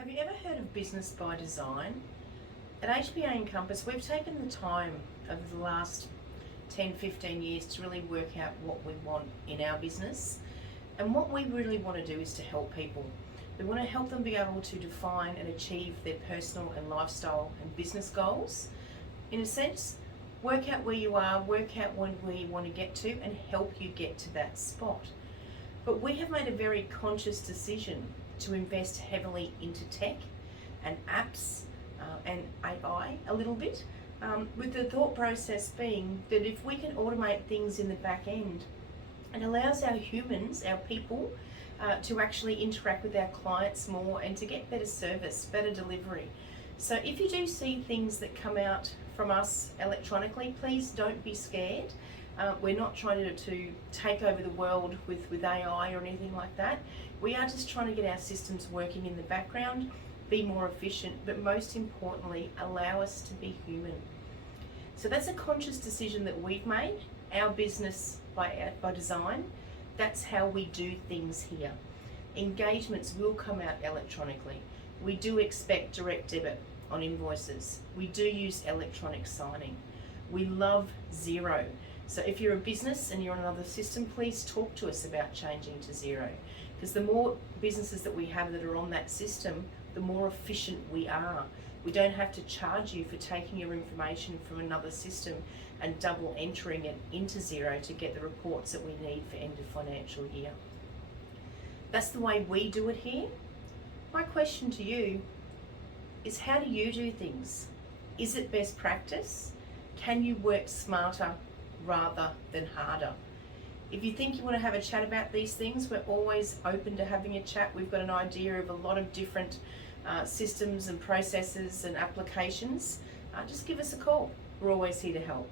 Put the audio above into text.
Have you ever heard of business by design? At HBA and Compass, we've taken the time over the last 10-15 years to really work out what we want in our business. And what we really want to do is to help people. We want to help them be able to define and achieve their personal and lifestyle and business goals. In a sense, work out where you are, work out where you want to get to, and help you get to that spot. But we have made a very conscious decision to invest heavily into tech and apps and AI a little bit, with the thought process being that if we can automate things in the back end, it allows our humans, our people, to actually interact with our clients more and to get better service, better delivery. So if you do see things that come out from us electronically, please don't be scared. We're not trying to take over the world with AI or anything like that. We are just trying to get our systems working in the background, be more efficient, but most importantly, allow us to be human. So that's a conscious decision that we've made. Our business by design, that's how we do things here. Engagements will come out electronically. We do expect direct debit on invoices. We do use electronic signing. We love Xero. So if you're a business and you're on another system, please talk to us about changing to Xero. Because the more businesses that we have that are on that system, the more efficient we are. We don't have to charge you for taking your information from another system and double entering it into Xero to get the reports that we need for end of financial year. That's the way we do it here. My question to you is, how do you do things? Is it best practice? Can you work smarter rather than harder? If you think you want to have a chat about these things, we're always open to having a chat. We've got an idea of a lot of different systems and processes and applications. Just give us a call. We're always here to help.